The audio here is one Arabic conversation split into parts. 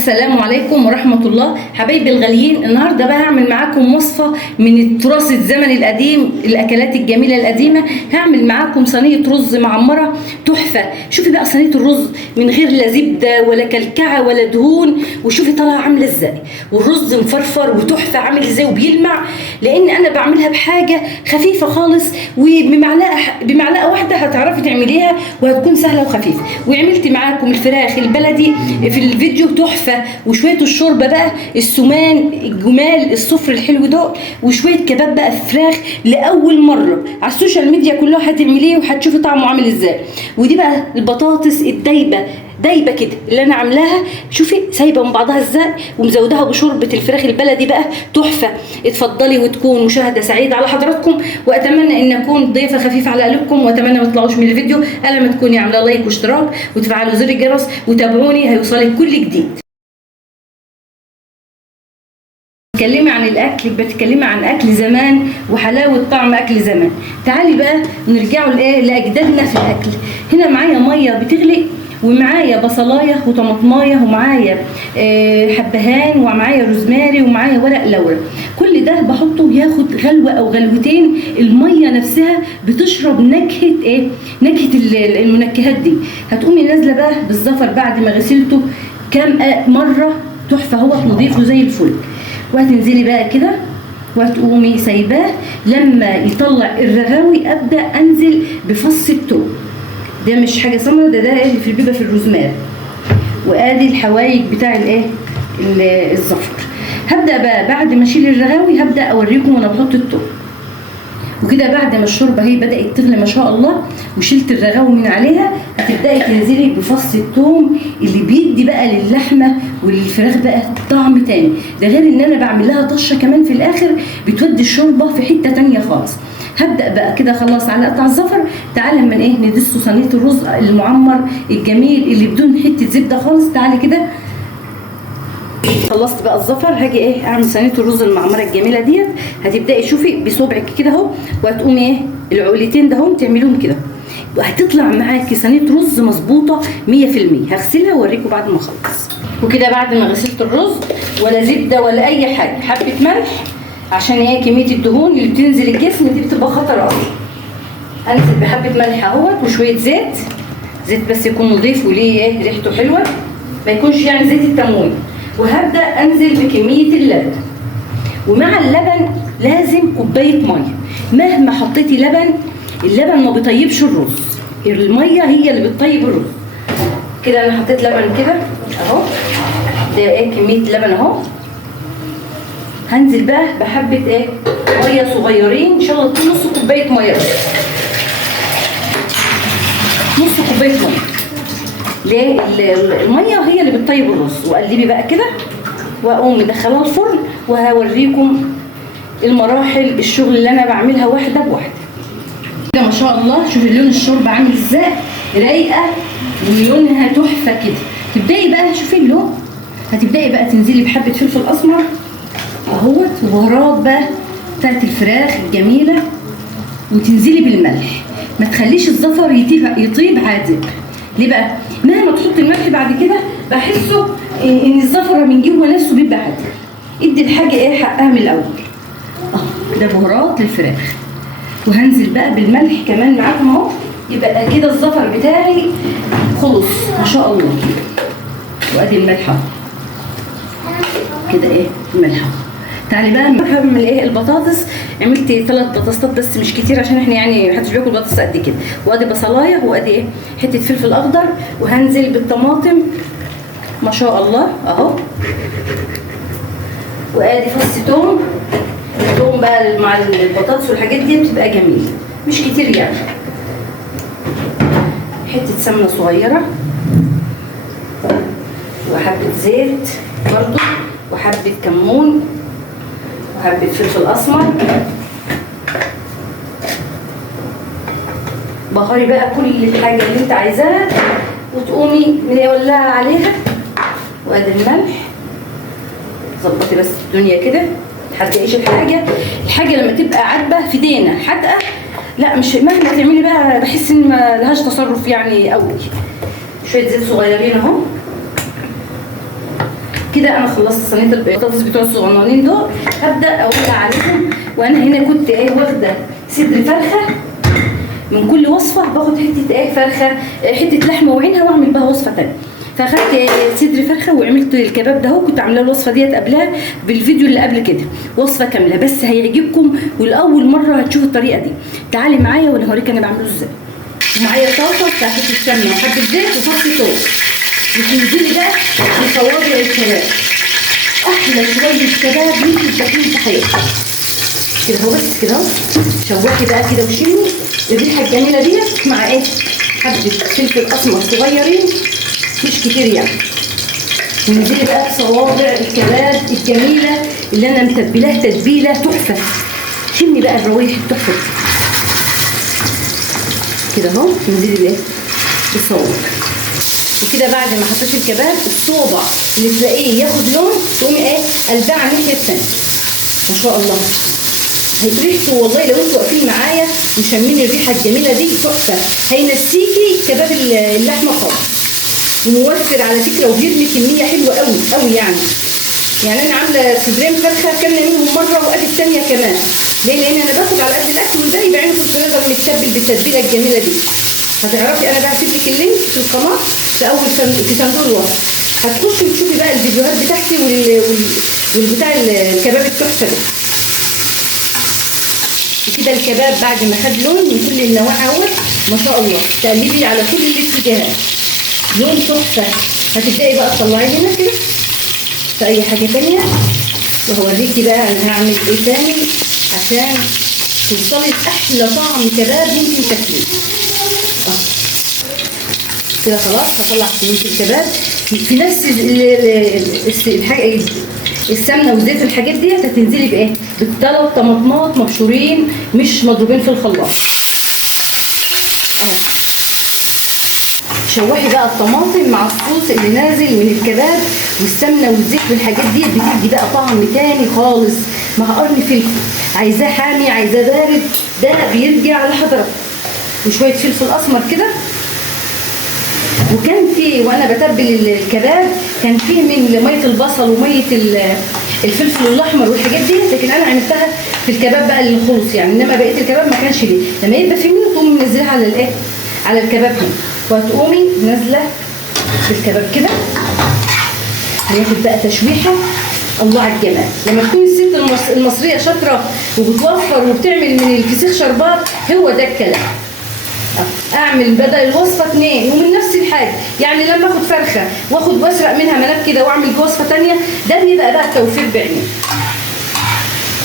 السلام عليكم ورحمة الله حبايبي الغاليين. النهاردة بقى هعمل معاكم وصفة من التراث الزمني القديم، الأكلات الجميلة القديمة. هعمل معاكم صينية رز معمرة تحفة. شوفي بقى صينية الرز من غير لا زبدة ولا كلكعة ولا دهون، وشوفي طالعة عاملة ازاي، والرز مفرفر وتحفة عامل ازاي وبيلمع، لأن أنا بعملها بحاجة خفيفة خالص، وبمعلقة واحدة هتعرفي تعمليها وهتكون سهلة وخفيفة. وعملت معاكم الفراخ البلدي في الفيديو تحفه، وشويه الشوربه بقى السمان الجمال الصفر الحلو ده، وشويه كباب بقى فراخ لاول مره على السوشيال ميديا كلها هتعمليه وهتشوفي طعمه عامل ازاي. ودي بقى البطاطس دايبه كده اللي انا عاملاها، شوفي سايبه من بعضها ازاي، ومزودها بشوربه الفراخ البلدي بقى تحفه. اتفضلي وتكون مشاهده سعيده على حضراتكم، واتمنى ان اكون ضيفه خفيفه على قلوبكم، واتمنى ما تطلعوش من الفيديو الا ما تكوني عامله لايك واشتراك وتفعلوا زر الجرس وتابعوني، هيوصلك كل جديد. بتكلمي عن اكل زمان وحلاوه طعم اكل زمان. تعالي بقى نرجعوا لاجدادنا في الاكل. هنا معايا ميه بتغلي، ومعايا بصلايه وطماطمايه، ومعايا حبهان، ومعايا روزماري، ومعايا ورق لورا. كل ده بحطه ياخد غلوه او غلوتين. الميه نفسها بتشرب نكهه المنكهات دي. هتقومي نازله بقى بالزفر بعد ما غسلته كام مره تحفه، هو نضيفه زي الفل. وهتنزلي بقى كده وهتقومي سايباه لما يطلع الرغاوي. ابدا انزل بفص الثوم، ده مش حاجه سمرا، ده اللي بيبقى في الروزماري. وادي الحوايج بتاع الزفر. هبدا بقى بعد ما اشيل الرغاوي هبدا اوريكم وانا بحط الثوم. وكده بعد ما الشوربه هي بدات تغلي ما شاء الله وشلت الرغاوي من عليها، هتبداي تنزلي بفص الثوم اللي بيدي بقى للحمه وللفراخ بقى طعم تاني. ده غير ان انا بعمل لها طشه كمان في الاخر بتودي الشوربه في حته تانيه خالص. هبدا بقى كده خلاص على قطع الزفر. تعالى اما ندس صينيه الرز المعمر الجميل اللي بدون حته زبده خالص. تعالي كده خلصت بقى الزفر، هاجي اعمل صينيه الرز المعمره الجميله ديت. هتبداي شوفي بصبعك كده اهو، وهتقومي العقلتين ده هم تعملوهم كده، وهتطلع معاكي صينيه رز مظبوطه 100%. هغسلها واوريكم بعد ما اخلص. وكده بعد ما غسلت الرز ولا زبده ولا اي حاجه، حبه ملح عشان كميه الدهون اللي بتنزل الجسم دي بتبقى خطر قوي. انزل بحبه ملح اهوت وشويه زيت بس يكون نظيف وليه ريحته حلوه، ما يكونش زيت التموين. وهبدا انزل بكميه اللبن، ومع اللبن لازم كوبايه ميه. مهما حطيتي اللبن ما بيطيبش الرز، الميه هي اللي بتطيب الرز. كده انا حطيت لبن كده اهو، ده كميه لبن اهو. هنزل بقى بحبه ميه صغيرين، ان شاء الله تكون نص كوبايه ميه، نص كوبايه ميه. ليه؟ الميه هي اللي بتطيب الرز. وقلبي بقى كده، واقوم مدخلها الفرن وهوريكم المراحل الشغل اللي انا بعملها واحده بواحده. كده ما شاء الله شوفي لون الشوربه عامل ازاي، رايقه ولونها تحفه كده. تبداي بقى شوفي اللون، هتبداي بقى تنزلي بحبه فلفل اسمر اهوت، وبهارات بقى بتاعت الفراخ الجميله، وتنزلي بالملح. ما تخليش الزفر يطيب عادب. ليه بقى؟ مهما تحطي الملح بعد كده بحسه ان الزفره من جوه نفسه بيبقى عادب. ادي الحاجه حقها من الاول. ده بهارات للفراخ. وهنزل بقى بالملح كمان معاكم اهو، يبقى كده الزفر بتاعي خلص ما شاء الله. وادي الملح كده الملح. تعالي بقى هعمل البطاطس. عملت 3 بطاطسات بس مش كتير، عشان احنا محدش بياكل بطاطس قد كده. وادي بصلايه، وادي حته فلفل اخضر، وهنزل بالطماطم ما شاء الله اهو. وادي فص ثوم. الثوم بقى مع البطاطس والحاجات دي بتبقى جميله، مش كتير حته سمنه صغيره، وحبه زيت برضو، وحبه كمون، وحبه فلفل اسمر. بخري بقى كل الحاجه اللي انت عايزاها وتقومي مولعه عليها. وادي الملح. ظبطي بس الدنيا كده، متحرقيش الحاجه لما تبقى عدبه في دينا حدقه، لا مش مهما تعملي بقى بحس ان ما لهاش تصرف قوي. شويه زيت صغيرين اهو، كده انا خلصت صينيه البطاطس بتوع الصغننين دول. هبدا اولع عليهم. وانا هنا كنت واخده صدر فرخه من كل وصفه، باخد حته فرخه، حته لحمه وعينها واعمل بها وصفه ثانيه. فاخدت صدر فرخه وعملت الكباب ده اهو. كنت عامله الوصفه ديت قبلها بالفيديو اللي قبل كده، وصفه كامله بس هيعجبكم ولاول مره هتشوفوا الطريقه دي. تعالي معايا وانا هوريك انا بعمله ازاي. ومعايا طاسه بتاعت السمنه وحبه زيت وفص توم. وتنزلي بقى بصوابع الكباب، احلى شويه كباب ممكن تاكليه في حياتك. كده اهو، بس كده اهو. شوحي بقى كده وشيلي الريحه الجميله ديت مع حبه فلفل اسمر صغيرين مش كتير يعني. وننزلي بقى بصوابع الكباب الجميله اللي انا متبلاها تتبيله تحفه. شمي بقى الروايح التحفه كده اهو. تنزلي بايه؟ بالصوابع. وكده بعد ما حطيت الكباب الصوبع اللي تلاقيه ياخد لون تقومي قلبها على الناحيه الثانيه. ما شاء الله ريحته والله لو انتوا واقفين معايا وشامين الريحه الجميله دي تحفه. هينسيكي كباب اللحمه خالص، وموفر على فكره وبيرمي كميه حلوه قوي قوي يعني انا عامله صدرين فرخه كامله منهم مره وادي الثانيه كمان. ليه؟ لان انا باخد على قد الاكل والباقي بعينه في الفريزر متبل بالتتبيله الجميله دي. هتعرفي انا هسيب لك اللينك في القناه في اول في صندوق الوصف. هتخشي وتشوفي بقى الفيديوهات بتاعتي والبتاع الكباب التحفه ده. وكده الكباب بعد ما خد لون من كل النواحي اهوت ما شاء الله. تقلبي على كل الاتجاهات لون تحفه. هتبداي بقى تطلعيه هنا كده في اي حاجه ثانيه، وهوريكي بقى انا هعمل ايه ثاني عشان توصلي لاحلى طعم كباب ممكن تاكليه. كده خلاص. هطلع صينيه الكباب في نفس السمنه والزيت والحاجات ديت. هتنزلي بايه؟ بالثلاث طماطمات مبشورين مش مضروبين في الخلاط اهو. شوحي بقى الطماطم مع الصوص اللي نازل من الكباب والسمنه والزيت والحاجات دي بتدي بقى طعم تاني خالص مع قرن فلفل. عايزاه حامي عايزاه بارد ده بيرجع لحضرتك. وشويه فلفل اسمر كده. وكان في وانا بتبل الكباب كان فيه من ميه البصل وميه الفلفل الاحمر والحاجات دي، لكن انا عملتها في الكباب بقى الخلص يعني. انما بقيه الكباب ما كانش ليه. لما يبقى في منه تقومي منزلها على على الكباب هنا، وهتقومي نازله بالكباب كده هياخد بقى تشويحه. الله على الجمال. لما تكون الست المصريه شاطره وبتوفر وبتعمل من الفسيخ شربات، هو ده الكلام. اعمل بدل الوصفه 2 ومن نفس الحاجه يعني. لما اخد فرخه واخد واسرق منها ملف كده واعمل وصفه ثانيه، ده بيبقى بقى توفير بعينه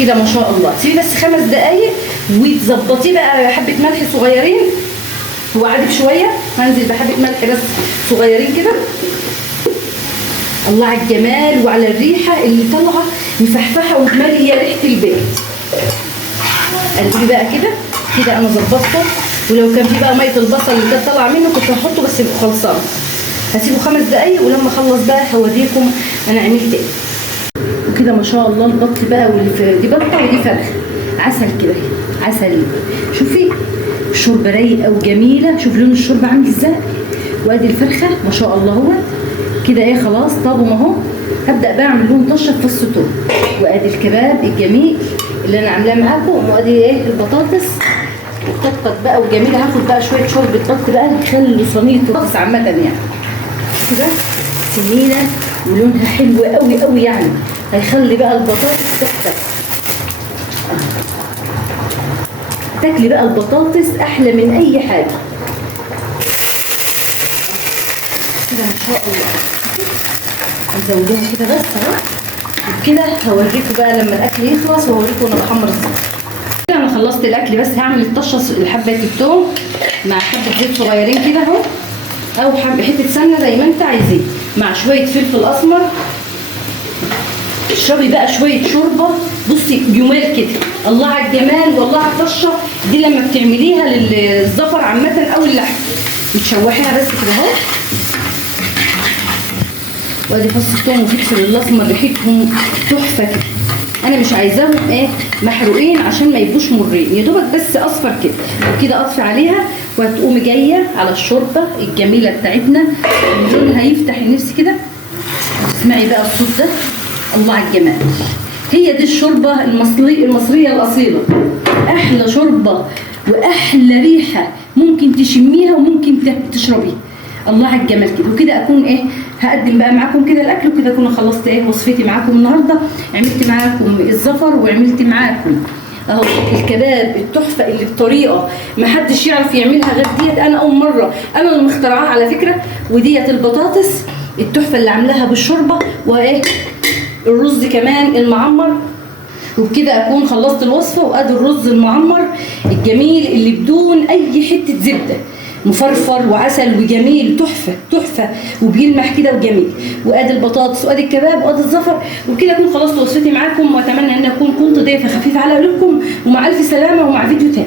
كده ما شاء الله. سيبي بس 5 دقايق وتظبطيه بقى حبه ملح صغيرين. هو عادب شويه، هنزل بحبه ملح بس صغيرين كده. الله على الجمال وعلى الريحه اللي طالعه مفحفحه وماليه ريحه البيت. قلبي بقى كده انا ظبطته. ولو كان في بقى ميه البصل اللي كانت طالعه منه كنت هحطه بس يبقى خلصان. هسيبه 5 دقايق ولما اخلص بقى هوريكم انا عملت ايه. وكده ما شاء الله البط بقى دي بطه ودي فرخه عسل كده عسل. شوفي الشوربه رايقه وجميله. شوف لون الشوربه عامل ازاي. وادي الفرخه ما شاء الله اهو كده خلاص طابهم اهو. هبدا بقى اعمل لهم طشه في فص توم. وادي الكباب الجميل اللي انا عاملاه معاكم. وادي البطاطس وتطبط بقى وجميله. هاخد بقى شويه شوربه بط بقى تخلي صينيه البطاطس عامه يعني كده جميله ولونها حلو قوي قوي يعني. هيخلي بقى البطاطس تحفه. تاكلي بقى البطاطس احلى من اي حاجه كده ما شاء الله. هنزودها كده بس اهو. وبكده هوريكم بقى لما الاكل يخلص وهوريكم انا بحمر ازاي. انا خلصت الاكل بس هعمل الطشه لحبه الثوم مع حبه زيت صغيرين كده اهو، او حته سمنه زي ما انت عايزين، مع شويه فلفل اسمر. اشربي بقى شويه شوربه بصي جمال كده. الله على الجمال والله على الطشه دي لما بتعمليها للزفر عامه او اللحم. بتشوحيها بس كده اهو. وادي فص الثوم وفلفل الاسمر ريحتهم تحفه كده. انا مش عايزاهم محروقين عشان ما يبقوش مرين، يا دوبك بس اصفر كده. وكده اطفي عليها وهتقومي جايه على الشوربه الجميله بتاعتنا. لونها يفتح النفس كده. اسمعي بقى الصوت ده، الله على الجمال. هي دي الشوربه المصريه الاصيله، احلى شوربه واحلى ريحه ممكن تشميها وممكن تشربيها. الله على الجمال كده. وكده اكون ايه، هقدم بقى معاكم كده الاكل، وكده اكون خلصت ايه وصفتي معاكم النهارده. عملت معاكم الزفر وعملت معاكم اهو الكباب التحفه اللي بطريقه ما حدش يعرف يعملها غير ديت. انا اول مره انا اللي مخترعاها على فكره. وديت البطاطس التحفه اللي عاملاها بالشوربه، وايه الرز كمان المعمر. وبكده اكون خلصت الوصفه. وادي الرز المعمر الجميل اللي بدون اي حته زبده، مفرفر وعسل وجميل، تحفه تحفه وبيلمح كده وجميل. وادي البطاطس وادي الكباب وادي الزفر. وبكده اكون خلصت وصفتي معاكم، واتمنى ان اكون كنت ضيفه خفيفه على قلوبكم. ومع الف سلامه ومع فيديو تاني.